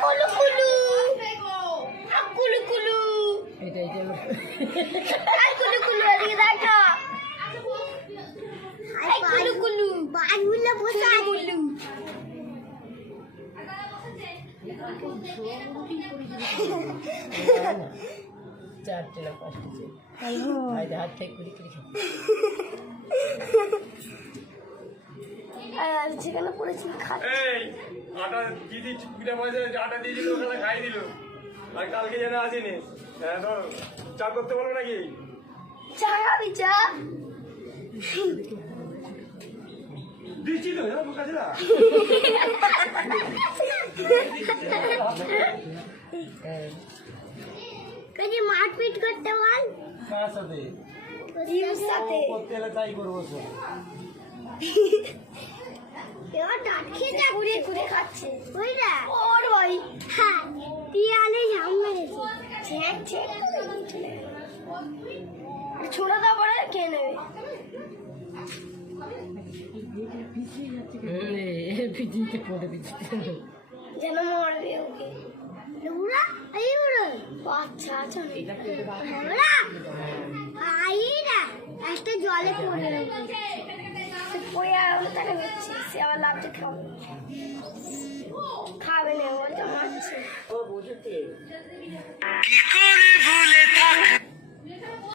কুলু কুলু কুলু কুলু এটাই চলো কুলু কুলু এদিকে দেখা কুলু কুলু বাজগুলো বসে কুলু চারটে না পাঁচটে হাত থেকে কুড়ি কুড়ি যেখানে পড়েছি এই আটা দিদি পিঠা পয়সা আটা দিয়ে দিল ওখানে খাই দিল আর কালকে যেন আসেনি হ্যাঁ তো চা করতে বলবো নাকি চা খাবি চা দিচ্ছি তো জানো কাছে না কাজে মারপিট করতে বল কার সাথে টিমের সাথে করতে এলে তাই করবো সব এবার ডাট খেতে ঘুরে ঘুরে খাচ্ছে বুঝলা ওর ভাই হ্যাঁ টিয়ালে ঝাম মেরেছে ছেঁক ছেঁক ছোড়া দা পরে খেয়ে নেবে ভিজিতে পড়ে ভিজিতে যেন মরবে ওকে উড়া এই উড়ো আচ্ছা আচ্ছা উড়া আই না একটা জলে পড়ে পড়ে আর তাকে হচ্ছে সে আবার লাভতে খাবে খাবে না বলতে মারছে ও বুঝতে কি করে ভুলে